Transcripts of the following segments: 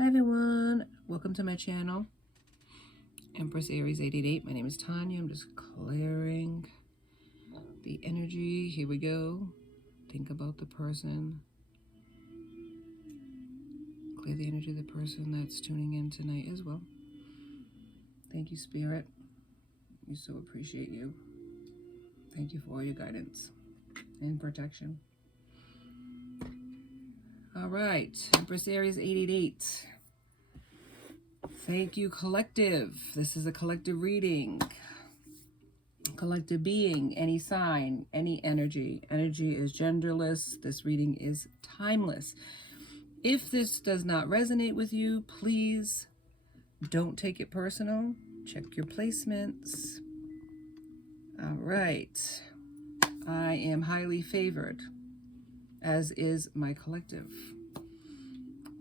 Hi everyone, welcome to my channel, Empress Aries 888. My name is Tanya. I'm just clearing the energy. Here we go. Think about the person. Clear the energy of the person that's tuning in tonight as well. Thank you, Spirit. We so appreciate you. Thank you for all your guidance and protection. All right, Empress Aries 888. Thank you, collective. This is a collective reading. Collective being, any sign, any energy. Energy is genderless. This reading is timeless. If this does not resonate with you, please don't take it personal. Check your placements. All right. I am highly favored, as is my collective.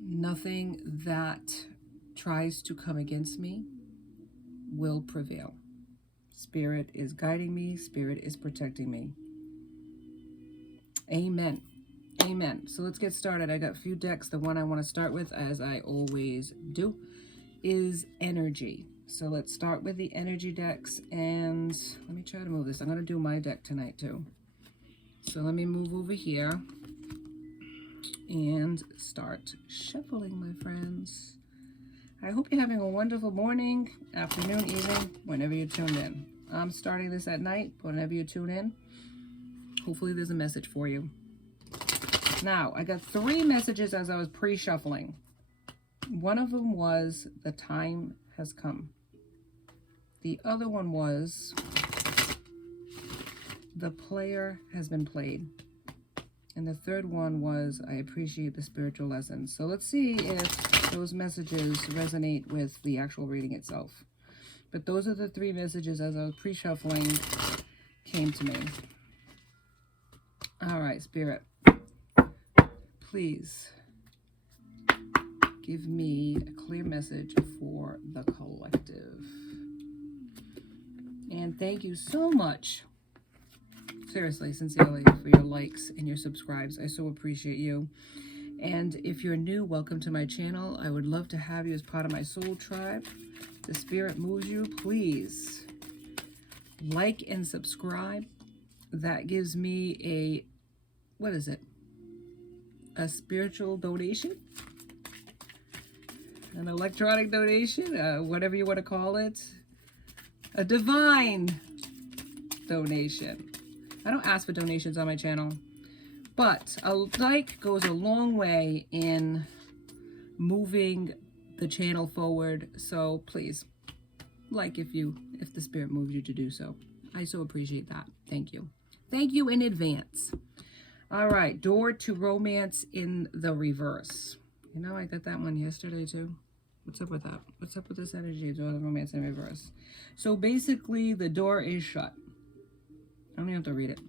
Nothing that tries to come against me will prevail. Spirit is guiding me. Spirit is protecting me. Amen. Amen. So let's get started. I got a few decks. The one I want to start with, as I always do, is energy. So let's start with the energy decks. And let me try to move this. I'm going to do my deck tonight too. So let me move over here and start shuffling, my friends. I hope you're having a wonderful morning, afternoon, evening, whenever you're tuned in. I'm starting this at night, whenever you tune in. Hopefully there's a message for you. Now, I got 3 messages as I was pre-shuffling. One of them was, the time has come. The other one was, the player has been played. And the third one was, I appreciate the spiritual lessons. So let's see if those messages resonate with the actual reading itself. But those are the 3 messages as I was pre-shuffling came to me. All right, Spirit. Please give me a clear message for the collective. And thank you so much, seriously, sincerely, for your likes and your subscribes. I so appreciate you. And if you're new, welcome to my channel. I would love to have you as part of my soul tribe. The Spirit moves you. Please like and subscribe. That gives me a, what is it? A spiritual donation? An electronic donation? Whatever you want to call it. A divine donation. I don't ask for donations on my channel, but a like goes a long way in moving the channel forward. So please, like if the Spirit moves you to do so. I so appreciate that. Thank you. Thank you in advance. All right, door to romance in the reverse. You know, I got that one yesterday too. What's up with that? What's up with this energy, door to romance in reverse? So basically, the door is shut. I don't even have to read it.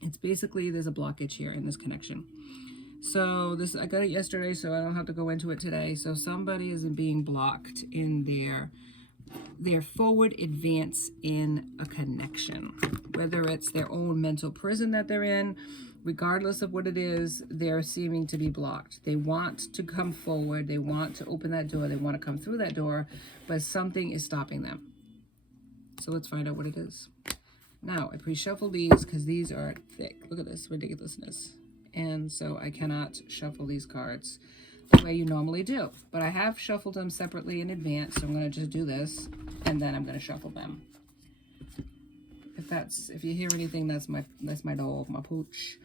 It's basically, there's a blockage here in this connection. So this, I got it yesterday, so I don't have to go into it today. So somebody is being blocked in their forward advance in a connection. Whether it's their own mental prison that they're in, regardless of what it is, they're seeming to be blocked. They want to come forward. They want to open that door. They want to come through that door, but something is stopping them. So let's find out what it is. Now, I pre-shuffle these because these are thick. Look at this ridiculousness. And so I cannot shuffle these cards the way you normally do. But I have shuffled them separately in advance, so I'm going to just do this, and then I'm going to shuffle them. If you hear anything, that's my dog, my pooch.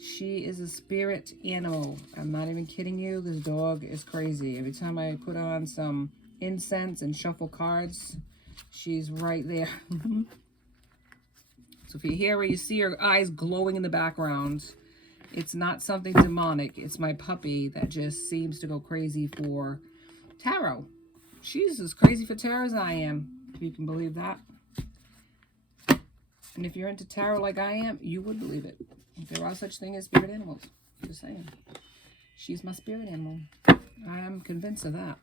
She is a spirit animal. I'm not even kidding you. This dog is crazy. Every time I put on some incense and shuffle cards, she's right there. So if you hear her, you see her eyes glowing in the background, it's not something demonic. It's my puppy that just seems to go crazy for tarot. She's as crazy for tarot as I am, if you can believe that. And if you're into tarot like I am, you would believe it. There are such things as spirit animals. Just saying. She's my spirit animal. I am convinced of that.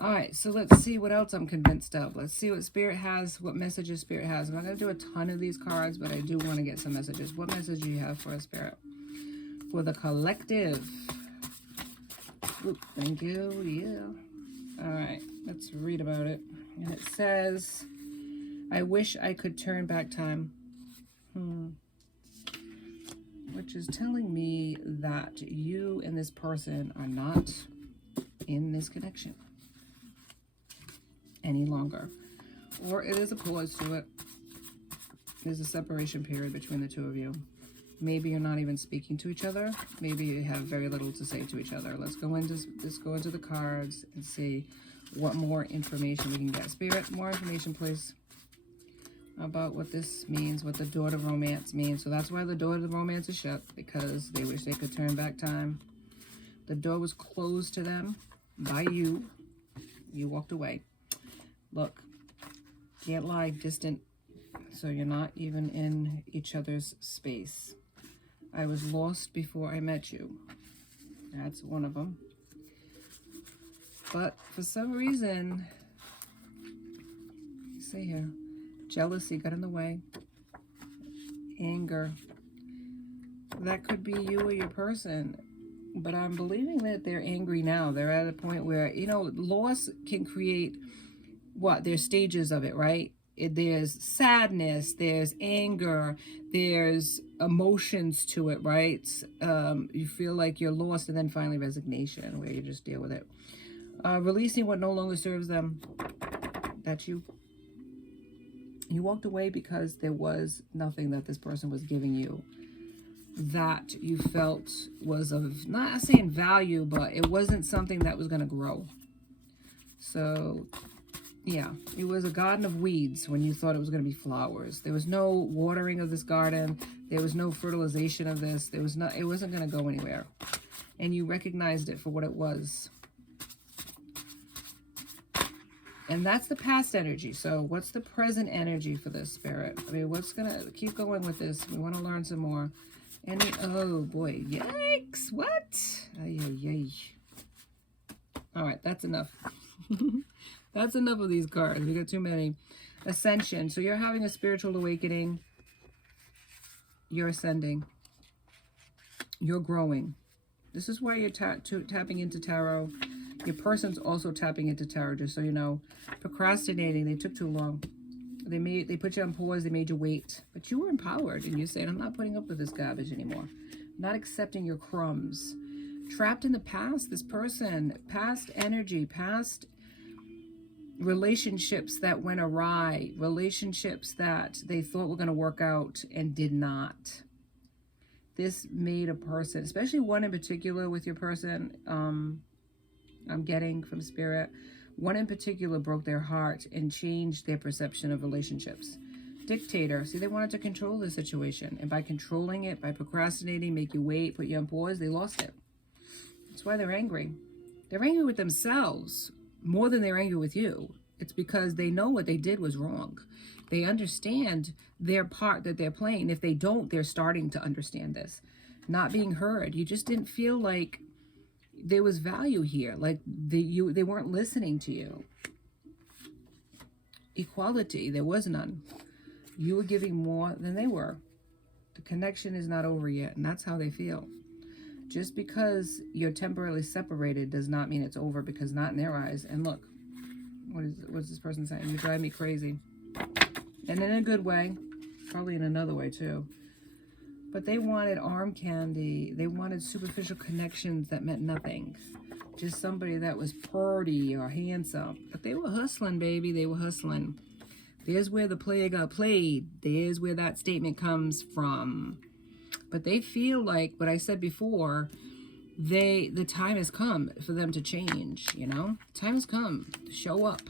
All right, so let's see what else I'm convinced of. Let's see what Spirit has, what messages Spirit has. I'm not going to do a ton of these cards, but I do want to get some messages. What message do you have for us, Spirit? For the collective. Oop, thank you. Yeah. All right, let's read about it. And it says, I wish I could turn back time. Which is telling me that you and this person are not in this connection any longer. Or it is a pause to it. There's a separation period between the two of you. Maybe you're not even speaking to each other. Maybe you have very little to say to each other. Let's go into the cards and see what more information we can get. Spirit, more information, please, about what this means, what the door to romance means. So that's why the door to the romance is shut, because they wish they could turn back time. The door was closed to them by you. You walked away. Look, can't lie, distant. So you're not even in each other's space. I was lost before I met you. That's one of them. But for some reason, say here, jealousy got in the way. Anger. That could be you or your person. But I'm believing that they're angry now. They're at a point where, you know, loss can create what? There's stages of it, right? There's sadness, there's anger, there's emotions to it, right? You feel like you're lost, and then finally resignation, where you just deal with it. Releasing what no longer serves them. That's you. You walked away because there was nothing that this person was giving you that you felt was of, not saying value, but it wasn't something that was going to grow. So yeah, it was a garden of weeds when you thought it was going to be flowers. There was no watering of this garden. There was no fertilization of this. It wasn't going to go anywhere. And you recognized it for what it was. And that's the past energy. So what's the present energy for this, Spirit? I mean, what's going to keep going with this? We want to learn some more. Oh boy, yikes, what? Ay, ay, ay. All right, that's enough. That's enough of these cards. We got too many. Ascension. So you're having a spiritual awakening. You're ascending. You're growing. This is why you're tapping into tarot. Your person's also tapping into tarot, just so you know. Procrastinating. They took too long. They put you on pause. They made you wait. But you were empowered, and you said, I'm not putting up with this garbage anymore. I'm not accepting your crumbs. Trapped in the past. This person, past energy, past relationships that went awry, relationships that they thought were going to work out and did not. This made a person, especially one in particular with your person, I'm getting from Spirit, one in particular broke their heart and changed their perception of relationships. Dictator. See, they wanted to control the situation, and by controlling it, by procrastinating, make you wait, put you on pause, they lost it. That's why they're angry. They're angry with themselves more than they're angry with you. It's because they know what they did was wrong. They understand their part that they're playing. If they don't, they're starting to understand this. Not being heard. You just didn't feel like there was value here. Like they weren't listening to you. Equality. There was none. You were giving more than they were. The connection is not over yet, and that's how they feel. Just because you're temporarily separated does not mean it's over, because not in their eyes. And look, what's this person saying? You drive me crazy. And in a good way, probably in another way too. But they wanted arm candy. They wanted superficial connections that meant nothing. Just somebody that was pretty or handsome. But they were hustling, baby. They were hustling. There's where the player got played. There's where that statement comes from. But they feel like what I said before, the time has come for them to change, you know? Time has come to show up.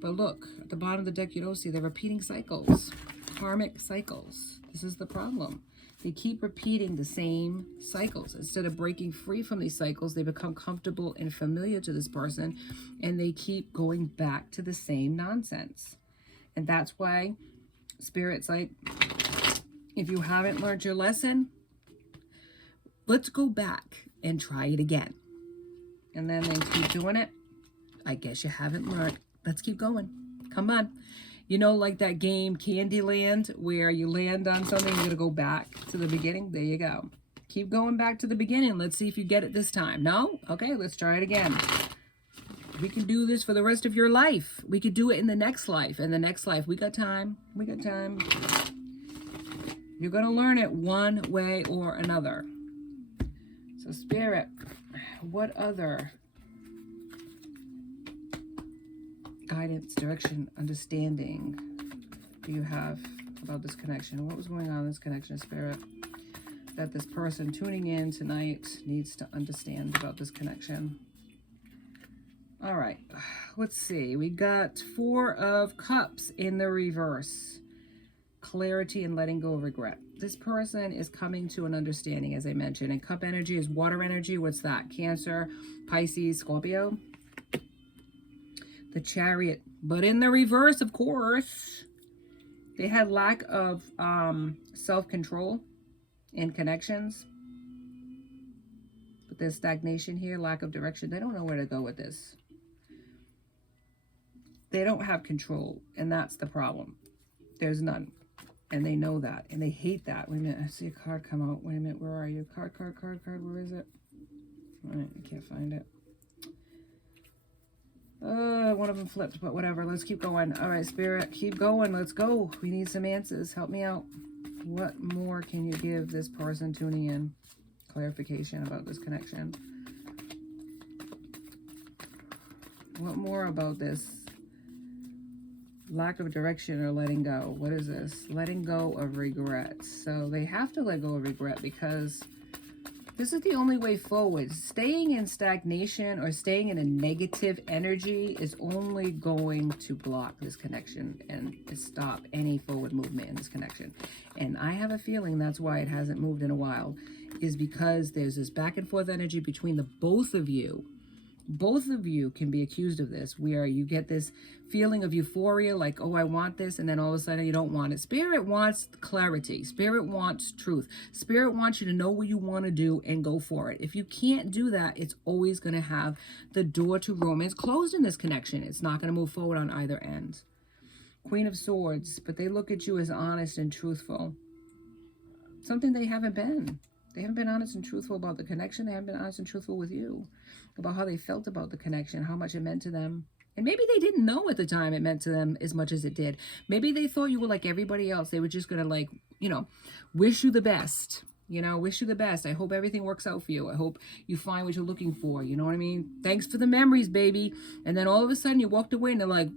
But look, at the bottom of the deck, you don't see they're repeating cycles, karmic cycles. This is the problem. They keep repeating the same cycles. Instead of breaking free from these cycles, they become comfortable and familiar to this person, and they keep going back to the same nonsense. And that's why Spirit's like, if you haven't learned your lesson, let's go back and try it again. And then they keep doing it. I guess you haven't learned. Let's keep going. Come on. You know, like that game Candyland, where you land on something, you're going to go back to the beginning. There you go. Keep going back to the beginning. Let's see if you get it this time. No? Okay, let's try it again. We can do this for the rest of your life. We could do it in the next life. In the next life, we got time. We got time. You're going to learn it one way or another. So Spirit, what other guidance, direction, understanding do you have about this connection? What was going on in this connection, Spirit, that this person tuning in tonight needs to understand about this connection? All right, let's see. We got 4 of Cups in the reverse. Clarity and letting go of regret. This person is coming to an understanding, as I mentioned. And cup energy is water energy. What's that? Cancer, Pisces, Scorpio. The Chariot. But in the reverse, of course, they had lack of self-control in connections. But there's stagnation here, lack of direction. They don't know where to go with this. They don't have control, and that's the problem. There's none. And they know that, and they hate that. Wait a minute, I see a card come out. Wait a minute, where are you? Card, where is it? All right, I can't find it. One of them flipped, but whatever. Let's keep going. All right, Spirit, keep going. Let's go. We need some answers. Help me out. What more can you give this person tuning in? Clarification about this connection. What more about this? Lack of direction or letting go. What is this? Letting go of regret. So they have to let go of regret because this is the only way forward. Staying in stagnation or staying in a negative energy is only going to block this connection and stop any forward movement in this connection. And I have a feeling that's why it hasn't moved in a while, is because there's this back and forth energy between the both of you. Both of you can be accused of this, where you get this feeling of euphoria, like, oh, I want this, and then all of a sudden you don't want it. Spirit wants clarity. Spirit wants truth. Spirit wants you to know what you want to do and go for it. If you can't do that, it's always going to have the door to romance closed in this connection. It's not going to move forward on either end. Queen of Swords, but they look at you as honest and truthful. Something they haven't been. They haven't been honest and truthful about the connection. They haven't been honest and truthful with you about how they felt about the connection, how much it meant to them. And maybe they didn't know at the time it meant to them as much as it did. Maybe they thought you were like everybody else. They were just going to, like, you know, wish you the best. You know, wish you the best. I hope everything works out for you. I hope you find what you're looking for. You know what I mean? Thanks for the memories, baby. And then all of a sudden you walked away and they're like,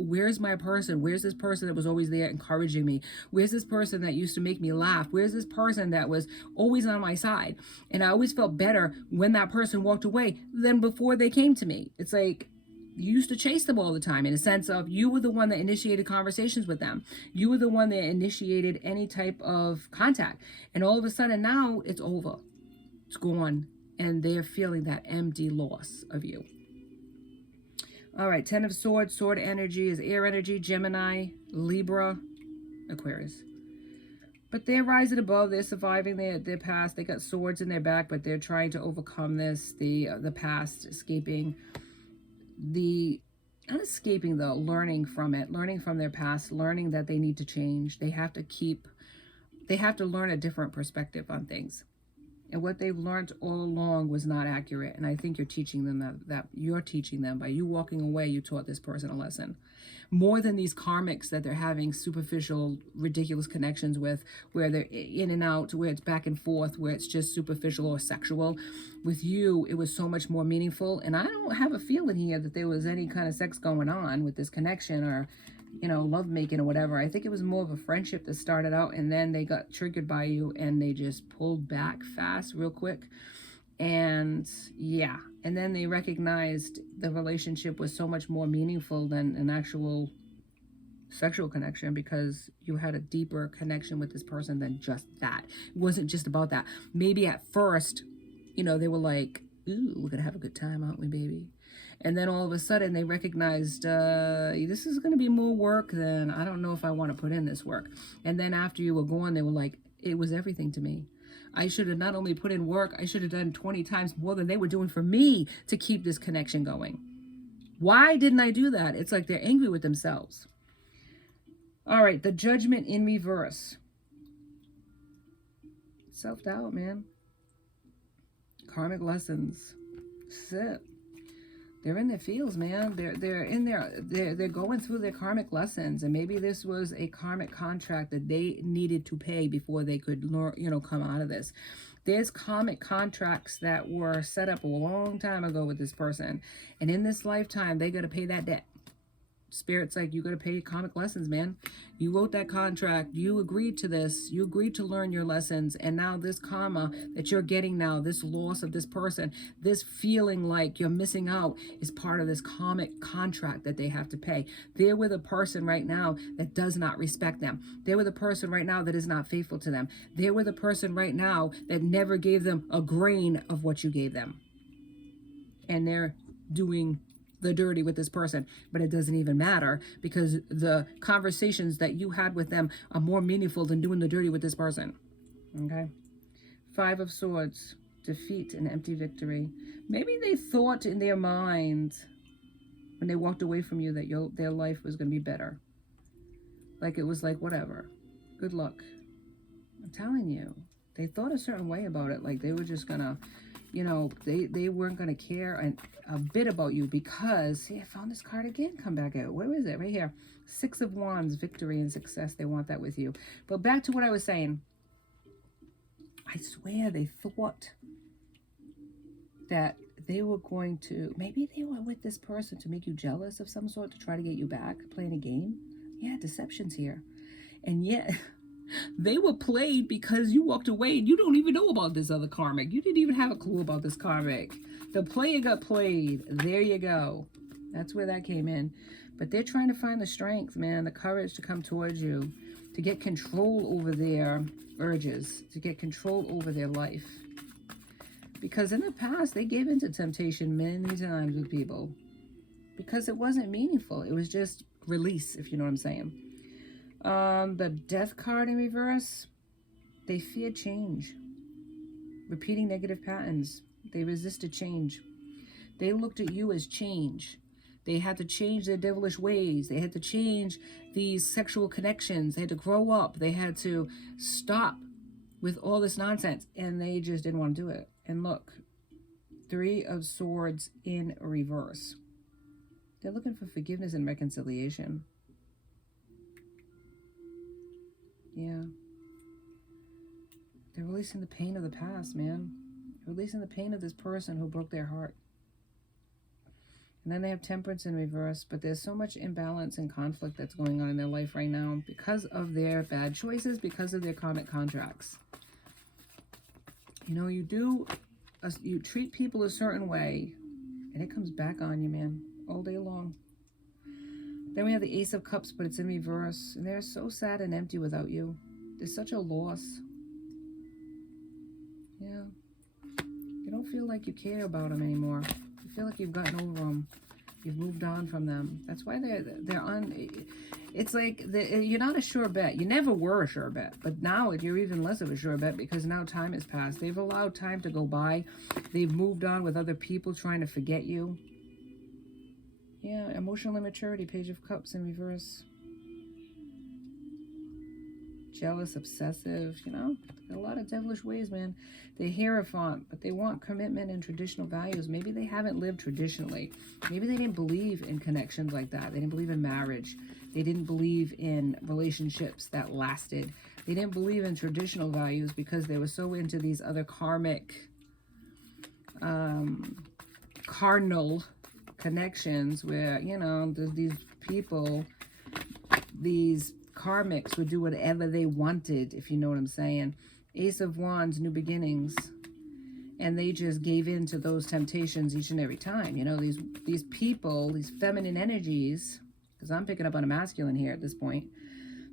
where's my person? Where's this person that was always there encouraging me? Where's this person that used to make me laugh? Where's this person that was always on my side? And I always felt better when that person walked away than before they came to me. It's like you used to chase them all the time, in a sense of you were the one that initiated conversations with them. You were the one that initiated any type of contact. And all of a sudden now it's over. It's gone. And they're feeling that empty loss of you. All right, 10 of Swords, sword energy is air energy, Gemini, Libra, Aquarius. But they're rising above, they're surviving their past. They got swords in their back, but they're trying to overcome this, the past, escaping not escaping though, learning from it, learning from their past, learning that they need to change. They have to learn a different perspective on things. And what they've learned all along was not accurate. And I think you're teaching them that you're teaching them. By you walking away, you taught this person a lesson. More than these karmics that they're having superficial, ridiculous connections with, where they're in and out, where it's back and forth, where it's just superficial or sexual. With you, it was so much more meaningful. And I don't have a feeling here that there was any kind of sex going on with this connection, or, you know, love making or whatever. I think it was more of a friendship that started out, and then they got triggered by you and they just pulled back fast real quick. And yeah, and then they recognized the relationship was so much more meaningful than an actual sexual connection, because you had a deeper connection with this person than just that. It wasn't just about that. Maybe at first, you know, they were like, ooh, we're gonna have a good time, aren't we, baby? And then all of a sudden they recognized, this is going to be more work than I don't know if I want to put in this work. And then after you were gone, they were like, it was everything to me. I should have not only put in work, I should have done 20 times more than they were doing for me to keep this connection going. Why didn't I do that? It's like they're angry with themselves. All right, the Judgment in reverse. Self-doubt, man. Karmic lessons. That's it. They're in their fields, man. They're in there. They're going through their karmic lessons, and maybe this was a karmic contract that they needed to pay before they could, you know, come out of this. There's karmic contracts that were set up a long time ago with this person, and in this lifetime, they got to pay that debt. Spirit's like, you got to pay karmic lessons, man. You wrote that contract. You agreed to this. You agreed to learn your lessons. And now this karma that you're getting now, this loss of this person, this feeling like you're missing out is part of this karmic contract that they have to pay. They're with a person right now that does not respect them. They're with a person right now that is not faithful to them. They're with a person right now that never gave them a grain of what you gave them. And they're doing the dirty with this person, but it doesn't even matter because the conversations that you had with them are more meaningful than doing the dirty with this person. Okay. 5 of Swords, defeat and empty victory. Maybe they thought in their mind when they walked away from you that their life was going to be better. Like it was like, whatever, good luck. I'm telling you, they thought a certain way about it. Like they were just gonna, you know, they weren't going to care a bit about you because, see, I found this card again, come back out. Where is it? Right here. 6 of Wands, victory and success. They want that with you. But back to what I was saying. I swear they thought that they were going to, maybe they were with this person to make you jealous of some sort, to try to get you back, playing a game. Yeah, deception's here. And yet they were played because you walked away and you don't even know about this other karmic. You didn't even have a clue about this karmic. The player got played. There you go. That's where that came in. But they're trying to find the strength, man, the courage to come towards you, to get control over their urges, to get control over their life. Because in the past, they gave into temptation many times with people because it wasn't meaningful. It was just release, if you know what I'm saying. The Death card in reverse, they fear change, repeating negative patterns. They resisted change. They looked at you as change. They had to change their devilish ways. They had to change these sexual connections. They had to grow up. They had to stop with all this nonsense, and they just didn't want to do it. And look, 3 of Swords in reverse. They're looking for forgiveness and reconciliation. Yeah. They're releasing the pain of the past, man. They're releasing the pain of this person who broke their heart. And then they have Temperance in reverse, but there's so much imbalance and conflict that's going on in their life right now because of their bad choices, because of their karmic contracts. You know, you treat people a certain way, and it comes back on you, man, all day long. Then we have the Ace of Cups, but it's in reverse. And they're so sad and empty without you. There's such a loss. Yeah. You don't feel like you care about them anymore. You feel like you've gotten over them. You've moved on from them. That's why they're on. It's like you're not a sure bet. You never were a sure bet. But now you're even less of a sure bet because now time has passed. They've allowed time to go by. They've moved on with other people trying to forget you. Yeah, emotional immaturity, Page of Cups in reverse. Jealous, obsessive, you know, a lot of devilish ways, man. They're hierophant, but they want commitment and traditional values. Maybe they haven't lived traditionally. Maybe they didn't believe in connections like that. They didn't believe in marriage. They didn't believe in relationships that lasted. They didn't believe in traditional values because they were so into these other karmic, cardinal connections where, you know, these people, these karmics would do whatever they wanted, if you know what I'm saying. Ace of Wands, new beginnings. And they just gave in to those temptations each and every time. You know, these people, these feminine energies, because I'm picking up on a masculine here at this point.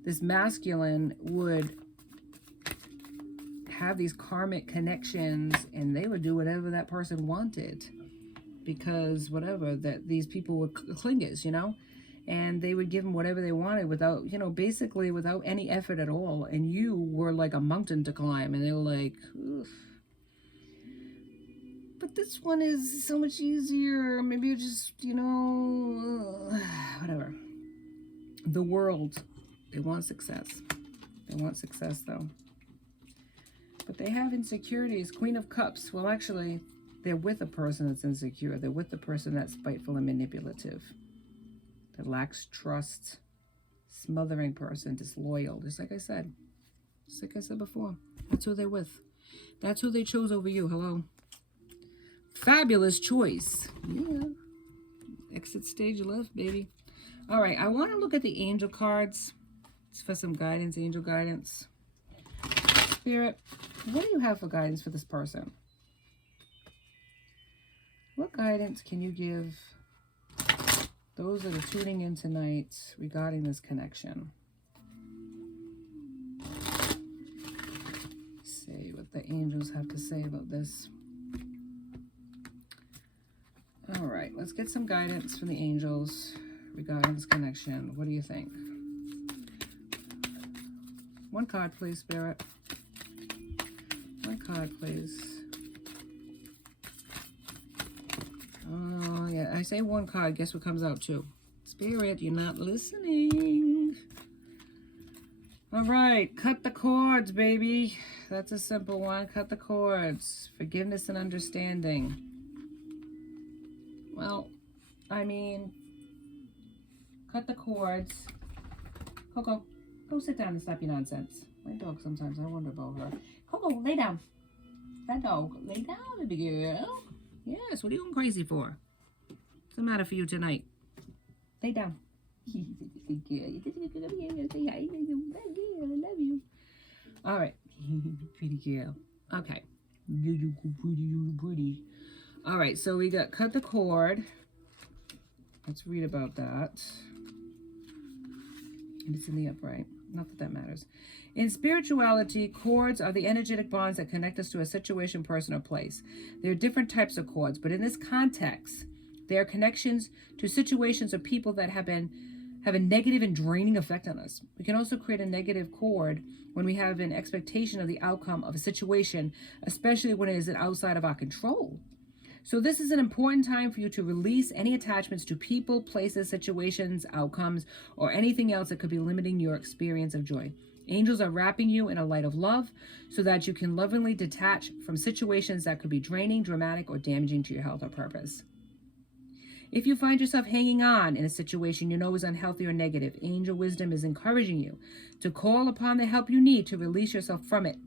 This masculine would have these karmic connections and they would do whatever that person wanted. Because whatever, that these people were clingers, you know, and they would give them whatever they wanted without, you know, basically without any effort at all. And you were like a mountain to climb, and they were like, oof. But this one is so much easier. Maybe you just, you know, whatever. The World, they want success. They want success, though. But they have insecurities. Queen of Cups. Well, actually, they're with a person that's insecure. They're with the person that's spiteful and manipulative. That lacks trust. Smothering person. Disloyal. Just like I said. Just like I said before. That's who they're with. That's who they chose over you. Hello. Fabulous choice. Yeah. Exit stage left, baby. All right. I want to look at the angel cards. It's for some guidance. Angel guidance. Spirit, what do you have for guidance for this person? What guidance can you give those that are tuning in tonight regarding this connection? See what the angels have to say about this. All right, let's get some guidance from the angels regarding this connection. What do you think? One card, please, Spirit. One card, please. Oh, yeah. I say one card. Guess what comes out, too? Spirit, you're not listening. All right. Cut the cords, baby. That's a simple one. Cut the cords. Forgiveness and understanding. Well, I mean, cut the cords. Coco, go sit down and stop your nonsense. My dog sometimes, I wonder about her. Coco, lay down. That dog, lay down, baby girl. Yes, what are you going crazy for? What's the matter for you tonight? Lay down. Say hi. I love you. All right. Pretty girl. Okay. You pretty. All right, so we got cut the cord. Let's read about that. And it's in the upright. Not that that matters. In spirituality, cords are the energetic bonds that connect us to a situation, person, or place. There are different types of cords, but in this context, they are connections to situations or people that have a negative and draining effect on us. We can also create a negative cord when we have an expectation of the outcome of a situation, especially when it is outside of our control. So this is an important time for you to release any attachments to people, places, situations, outcomes, or anything else that could be limiting your experience of joy. Angels are wrapping you in a light of love so that you can lovingly detach from situations that could be draining, dramatic, or damaging to your health or purpose. If you find yourself hanging on in a situation you know is unhealthy or negative, angel wisdom is encouraging you to call upon the help you need to release yourself from it.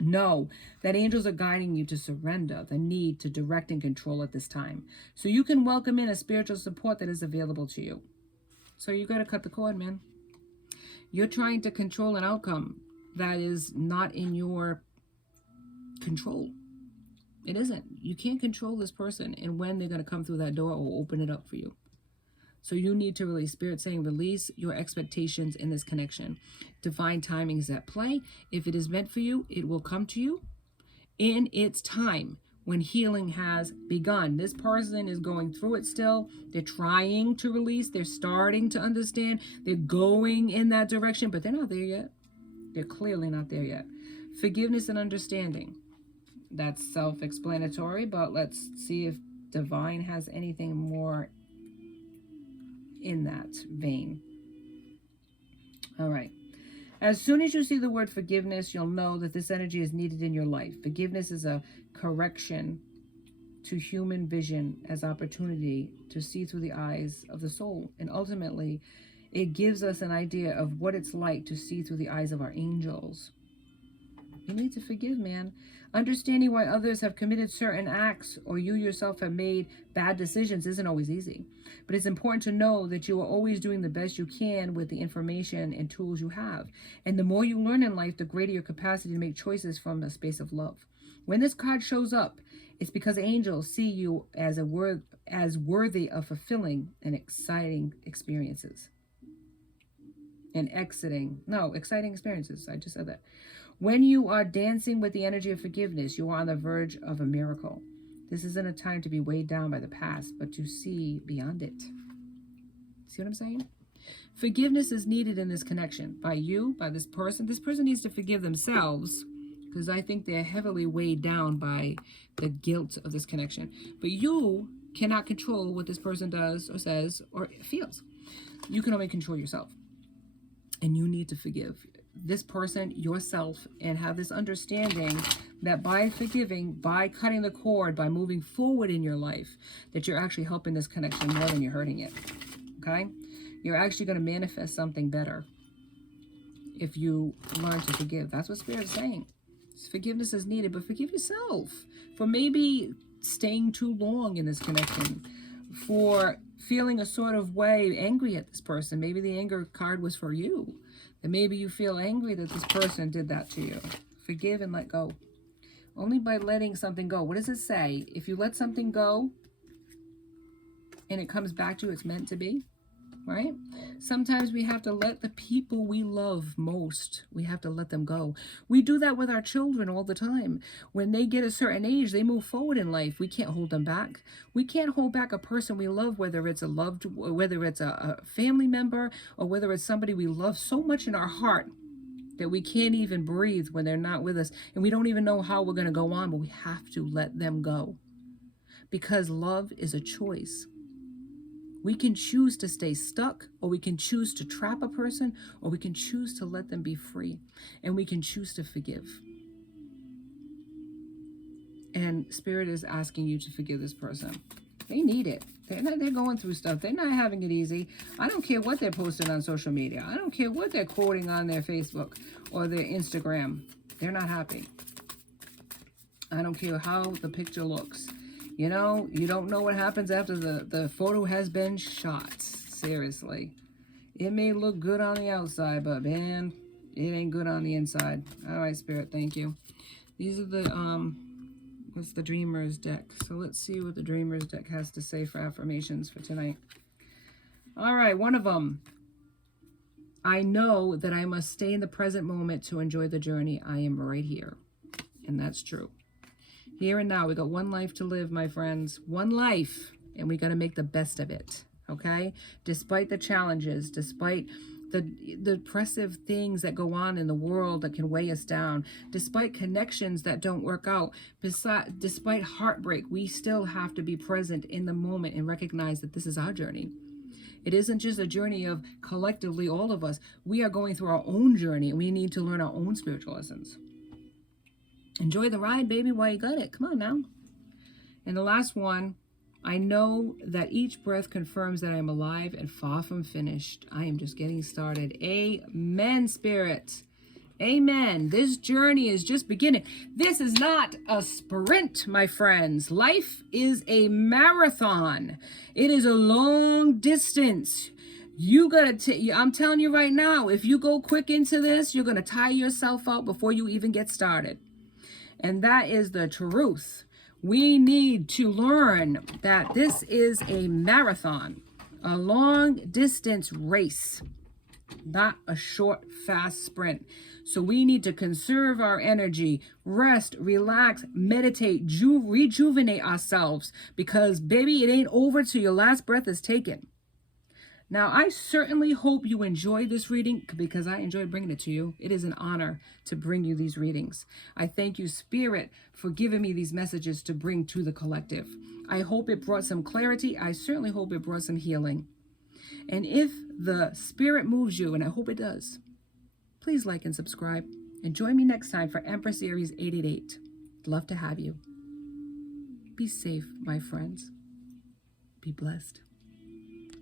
Know that angels are guiding you to surrender the need to direct and control at this time, so you can welcome in a spiritual support that is available to you. So you got to cut the cord, man. You're trying to control an outcome that is not in your control. It isn't. You can't control this person and when they're going to come through that door or open it up for you. So you need to release. Spirit saying release your expectations in this connection. Divine timing is at play. If it is meant for you, it will come to you in its time when healing has begun. This person is going through it still. They're trying to release. They're starting to understand. They're going in that direction, but they're not there yet. They're clearly not there yet. Forgiveness and understanding. That's self-explanatory, but let's see if Divine has anything more in that vein. All right. As soon as you see the word forgiveness, you'll know that this energy is needed in your life. Forgiveness is a correction to human vision as opportunity to see through the eyes of the soul. And ultimately, it gives us an idea of what it's like to see through the eyes of our angels. You need to forgive, man. Understanding why others have committed certain acts or you yourself have made bad decisions isn't always easy. But it's important to know that you are always doing the best you can with the information and tools you have. And the more you learn in life, the greater your capacity to make choices from a space of love. When this card shows up, it's because angels see you as worthy of fulfilling and exciting experiences. Exciting experiences. I just said that. When you are dancing with the energy of forgiveness, you are on the verge of a miracle. This isn't a time to be weighed down by the past, but to see beyond it. See what I'm saying? Forgiveness is needed in this connection by you, by this person. This person needs to forgive themselves because I think they're heavily weighed down by the guilt of this connection. But you cannot control what this person does or says or feels. You can only control yourself. And you need to forgive. this person, yourself, and have this understanding that by forgiving, by cutting the cord, by moving forward in your life, that you're actually helping this connection more than you're hurting it. Okay? You're actually going to manifest something better if you learn to forgive. That's what Spirit is saying. Forgiveness is needed, but forgive yourself for maybe staying too long in this connection, for feeling a sort of way, angry at this person. Maybe the anger card was for you. And maybe you feel angry that this person did that to you. Forgive and let go. Only by letting something go. What does it say? If you let something go and it comes back to you, it's meant to be. Right? Sometimes we have to let the people we love most, we have to let them go. We do that with our children all the time. When they get a certain age, they move forward in life. We can't hold them back. We can't hold back a person we love, whether it's a family member, or whether it's somebody we love so much in our heart that we can't even breathe when they're not with us. And we don't even know how we're going to go on, but we have to let them go. Because love is a choice. We can choose to stay stuck, or we can choose to trap a person, or we can choose to let them be free, and we can choose to forgive. And Spirit is asking you to forgive this person. They need it. They're going through stuff. They're not having it easy. I don't care what they're posting on social media. I don't care what they're quoting on their Facebook or their Instagram. They're not happy. I don't care how the picture looks. You know, you don't know what happens after the photo has been shot. Seriously. It may look good on the outside, but man, it ain't good on the inside. All right, Spirit, thank you. These are the, what's the Dreamers deck? So let's see what the Dreamers deck has to say for affirmations for tonight. All right, one of them. I know that I must stay in the present moment to enjoy the journey. I am right here. And that's true. Here and now, we got one life to live, my friends. One life, and we got to make the best of it, okay? Despite the challenges, despite the oppressive things that go on in the world that can weigh us down, despite connections that don't work out, despite heartbreak, we still have to be present in the moment and recognize that this is our journey. It isn't just a journey of collectively all of us. We are going through our own journey, and we need to learn our own spiritual lessons. Enjoy the ride, baby, while you got it. Come on now. And the last one, I know that each breath confirms that I am alive and far from finished. I am just getting started. Amen, Spirit. Amen. This journey is just beginning. This is not a sprint, my friends. Life is a marathon. It is a long distance. You gotta I'm telling you right now, if you go quick into this, you're gonna tire yourself out before you even get started. And that is the truth. We need to learn that this is a marathon, a long distance race, not a short, fast sprint. So we need to conserve our energy, rest, relax, meditate, rejuvenate ourselves, because baby, it ain't over till your last breath is taken. Now, I certainly hope you enjoyed this reading, because I enjoyed bringing it to you. It is an honor to bring you these readings. I thank you, Spirit, for giving me these messages to bring to the collective. I hope it brought some clarity. I certainly hope it brought some healing. And if the Spirit moves you, and I hope it does, please like and subscribe. And join me next time for Empress Aries 888. Love to have you. Be safe, my friends. Be blessed.